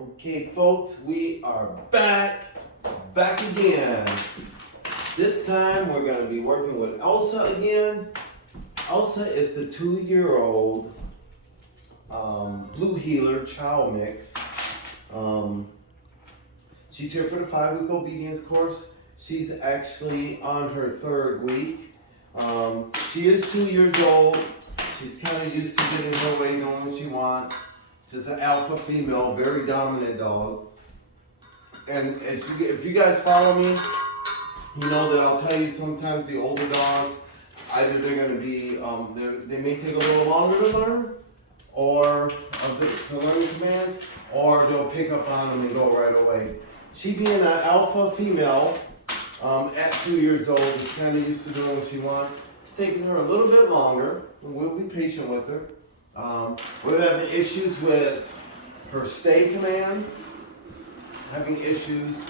Okay, folks, we are back again. This time we're going to be working with Elsa again. Elsa is the 2-year-old Blue Heeler Chow Mix. She's here for the 5-week obedience course. She's actually on her 3rd week. She is 2 years old. She's kind of used to getting her way, knowing what she wants. She's an alpha female, very dominant dog. And if you guys follow me, you know that I'll tell you sometimes the older dogs, either they're going to be, they may take a little longer to learn, or to learn the commands, or they'll pick up on them and go right away. She being an alpha female, at 2 years old, is kind of used to doing what she wants. It's taking her a little bit longer, and we'll be patient with her. We're having issues with her stay command, having issues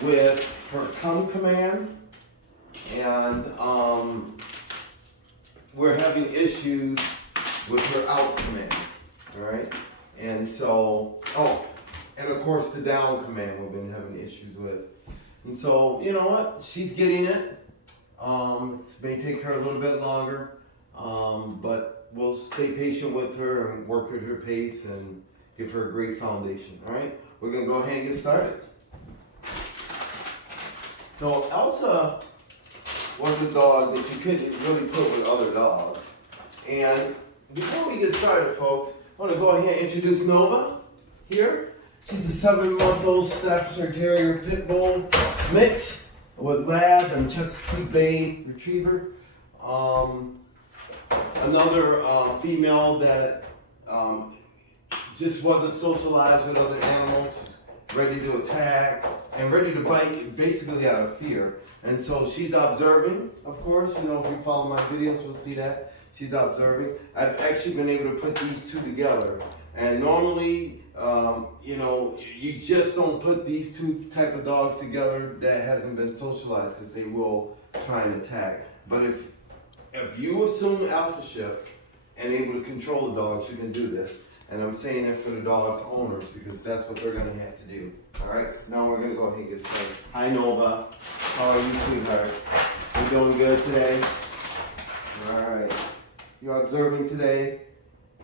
with her come command, and we're having issues with her out command, all right? And so, and of course the down command we've been having issues with. And so, you know what? She's getting it. It may take her a little bit longer, but we'll stay patient with her and work at her pace and give her a great foundation, all right? We're going to go ahead and get started. So Elsa was a dog that you couldn't really put with other dogs. And before we get started, folks, I want to go ahead and introduce Nova here. She's a 7-month-old Staffordshire Terrier Pit Bull mix with Lab and Chesapeake Bay Retriever. Another female that just wasn't socialized with other animals, ready to attack and ready to bite basically out of fear. And so she's observing, of course. You know, if you follow my videos, you'll see that. She's observing. I've actually been able to put these two together. And normally, you know, you just don't put these two type of dogs together that hasn't been socialized because they will try and attack. But if you assume alphaship and able to control the dogs, you can do this. And I'm saying it for the dog's owners because that's what they're going to have to do. All right, now we're going to go ahead and get started. Hi, Nova. How are you, sweetheart? You doing good today? All right. You're observing today?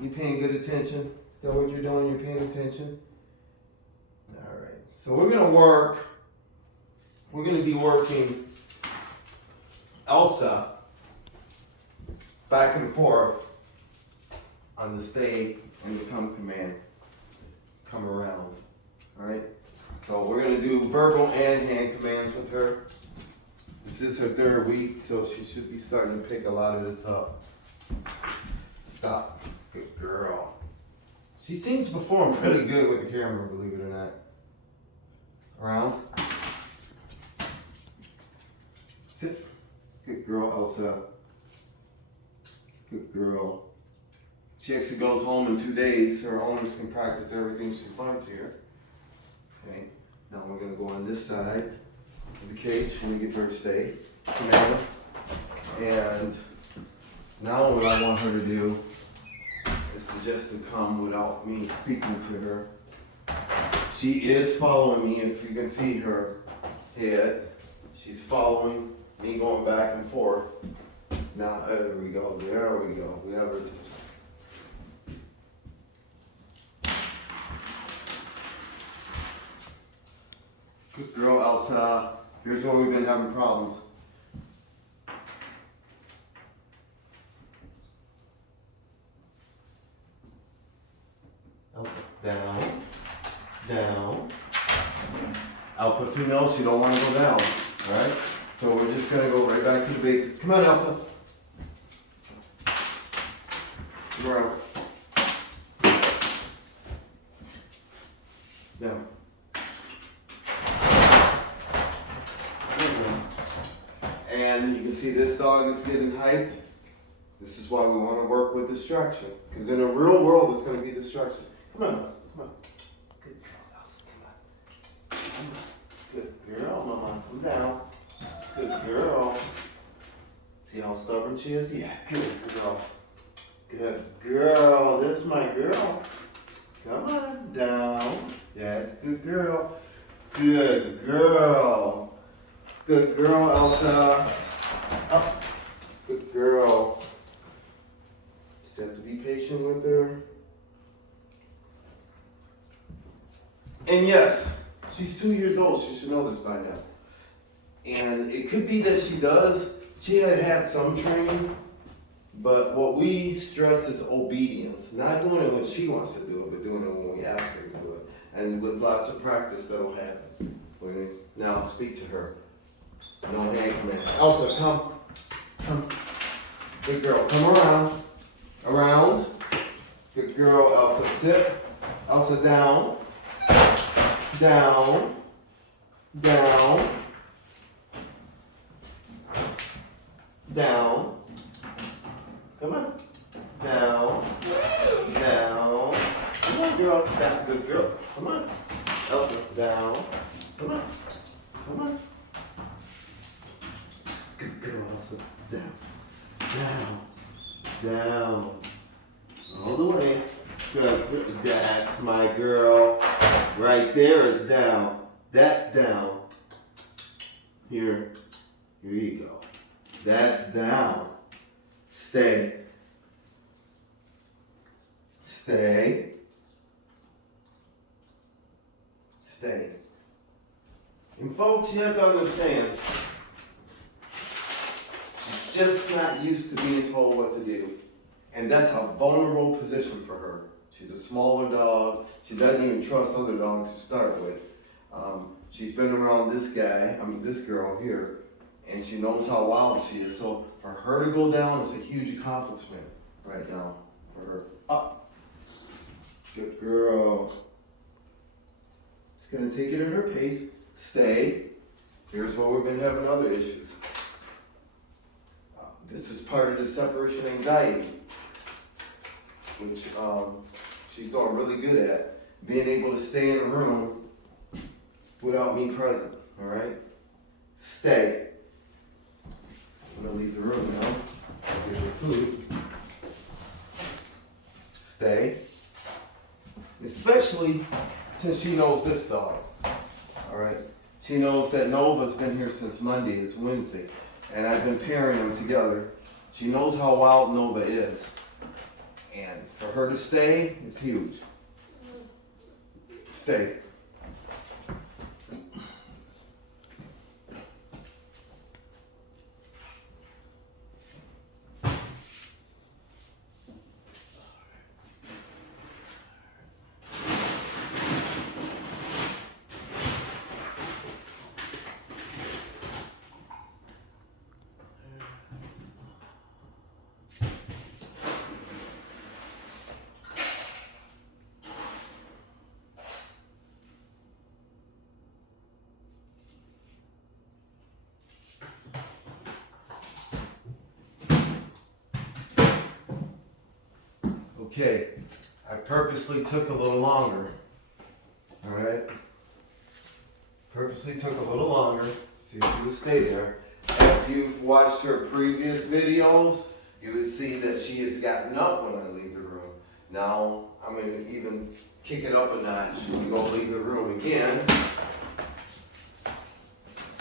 You paying good attention? Is that what you're doing? You're paying attention? All right. So we're going to be working Elsa back and forth on the stay and the come command, come around, all right? So we're gonna do verbal and hand commands with her. This is her 3rd week, so she should be starting to pick a lot of this up. Stop, good girl. She seems to perform really good with the camera, believe it or not. Around. Sit, good girl, Elsa. Good girl. She actually goes home in 2 days. Her owners can practice everything she's learned here. Okay. Now we're going to go on this side of the cage when we get to her stay. Command. And now what I want her to do is to just to come without me speaking to her. She is following me. If you can see her head, she's following me going back and forth. Now, there we go, we have her attention. Good girl, Elsa. Here's where we've been having problems. Elsa, down, down. Alpha female, she don't want to go down, all right? So we're just gonna go right back to the basics. Come on, Elsa. Ground. Down. And you can see this dog is getting hyped. This is why we want to work with distraction. Because in the real world, it's going to be distraction. Come on, Elsa. Come on. Good girl, Elsa. Come on. Come on. Good girl, Mama. Come down. Good girl. See how stubborn she is? Yeah, good girl. Good girl. This is my girl. Come on, down. That's Good girl. Good girl. Good girl, Elsa. Up. Good girl. Just have to be patient with her. And yes, she's 2 years old. She should know this by now. And it could be that she had some training, but what we stress is obedience. Not doing it when she wants to do it, but doing it when we ask her to do it. And with lots of practice, that'll happen. Now speak to her. No hand commands. Elsa, come. Come. Good girl. Come around. Around. Good girl, Elsa. Sit. Elsa, down. Down. Down. Down. Come on. Down. Down. Come on, girl. Down. Good girl. Come on. Elsa, down. Come on. Come on. Good girl, Elsa. Down. Down. Down. All the way. Good. That's my girl. Right there is down. That's down. Here you go. That's down. Stay. Stay. Stay. And folks, you have to understand, she's just not used to being told what to do. And that's a vulnerable position for her. She's a smaller dog. She doesn't even trust other dogs to start with. She's been around this girl here, and she knows how wild she is. So for her to go down is a huge accomplishment right now for her. Up. Good girl. Just gonna take it at her pace. Stay. Here's where we've been having other issues. This is part of the separation anxiety, which she's doing really good at. Being able to stay in a room without me present, all right? Stay. I'm gonna leave the room now. I'll give her food. Stay. Especially since she knows this dog, all right? She knows that Nova's been here since Monday, it's Wednesday, and I've been pairing them together. She knows how wild Nova is, and for her to stay is huge. Stay. Okay, I purposely took a little longer, all right? Purposely took a little longer, see if she would stay there. If you've watched her previous videos, you would see that she has gotten up when I leave the room. Now, I'm gonna even kick it up a notch and go leave the room again.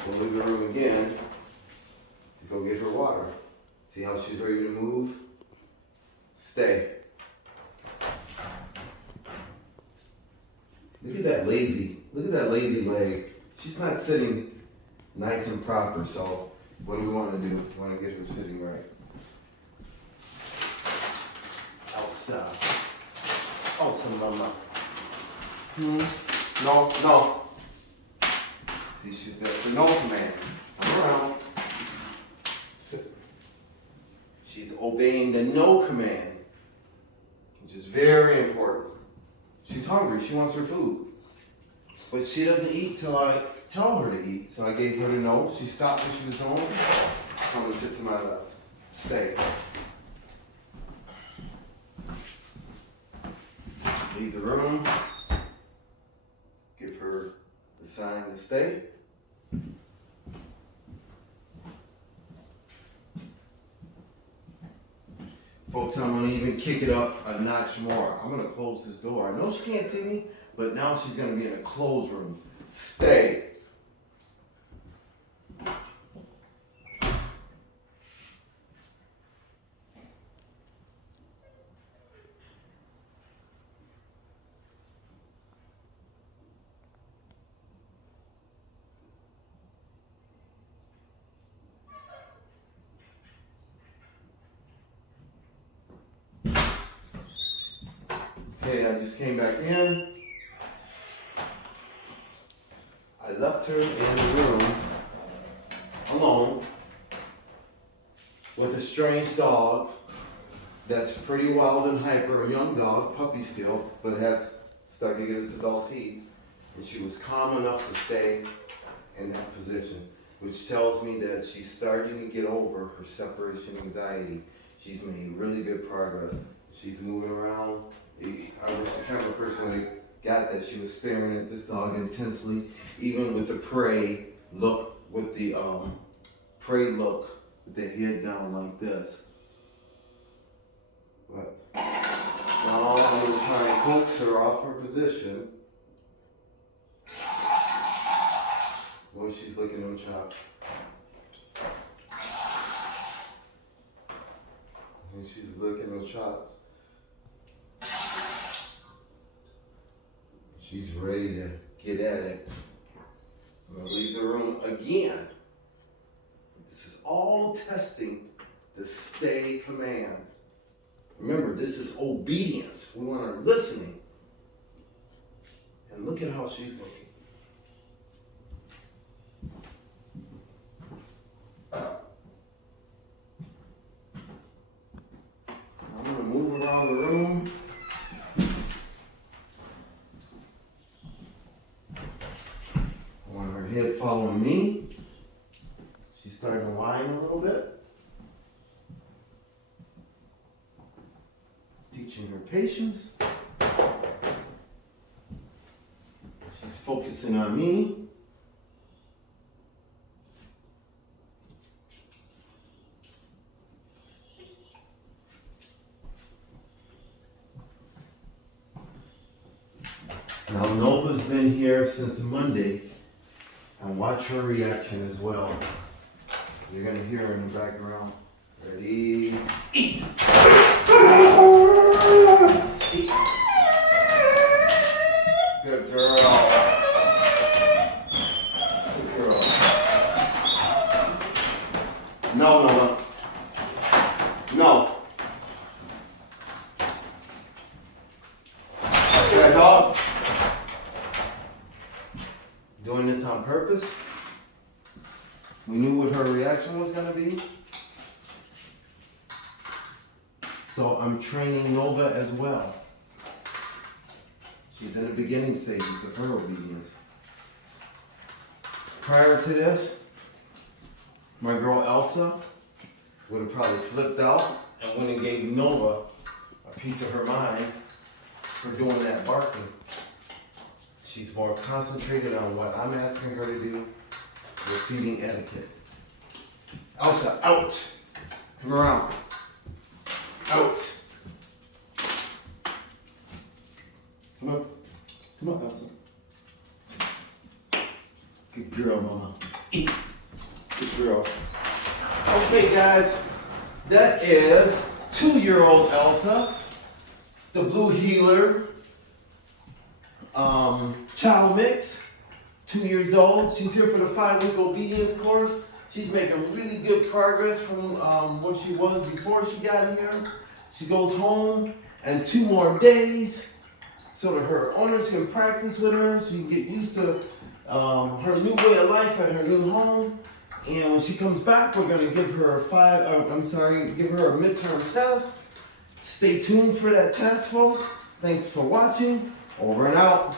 Go leave the room again to go get her water. See how she's ready to move? Stay. Look at that lazy leg. She's not sitting nice and proper, so what do we want to do? We want to get her sitting right. Elsa. Elsa, mama. No. See, that's the no command. Come around. Sit. She's obeying the no command, which is very important. She's hungry, she wants her food. But she doesn't eat till I tell her to eat. So I gave her the no. She stopped what she was doing. Come and sit to my left. Stay. Leave the room. Give her the sign to stay. Folks, I'm gonna even kick it up a notch more. I'm gonna close this door. I know she can't see me, but now she's gonna be in a closed room. Stay. Okay, I just came back in. I left her in the room alone with a strange dog that's pretty wild and hyper, a young dog, puppy still, but has started to get its adult teeth. And she was calm enough to stay in that position, which tells me that she's starting to get over her separation anxiety. She's made really good progress. She's moving around. I wish the camera person would have got that. She was staring at this dog intensely, even with the prey look, with the prey look, with the head down like this. But now I'm going to try and coax her off her position. Boy, she's licking them chops. And she's licking those chops. She's ready to get at it. I'm gonna leave the room again. This is all testing the stay command. Remember, this is obedience. We want her listening. And look at how she's looking. I'm gonna move around the room. Head following me. She's starting to whine a little bit. Teaching her patience. She's focusing on me. Now Nova's been here since Monday. And watch her reaction as well. You're gonna hear her in the background. Ready? Eat. Eat. Good girl. Good girl. No, no, no. No. Good dog. Doing this on purpose. We knew what her reaction was going to be. So I'm training Nova as well. She's in the beginning stages of her obedience. Prior to this, my girl Elsa would have probably flipped out and went and gave Nova a piece of her mind for doing that barking. She's more concentrated on what I'm asking her to do with feeding etiquette. Elsa, out. Come around. Out. Come on. Come on, Elsa. Good girl, mama. Eat. Good girl. Okay, guys. That is 2-year-old Elsa, the blue healer. Child mix, 2 years old. She's here for the 5-week obedience course. She's making really good progress from what she was before she got here. She goes home in 2 more days so that her owners can practice with her. She can get used to her new way of life at her new home. And when she comes back, we're gonna give her give her a midterm test. Stay tuned for that test, folks. Thanks for watching. Over and out.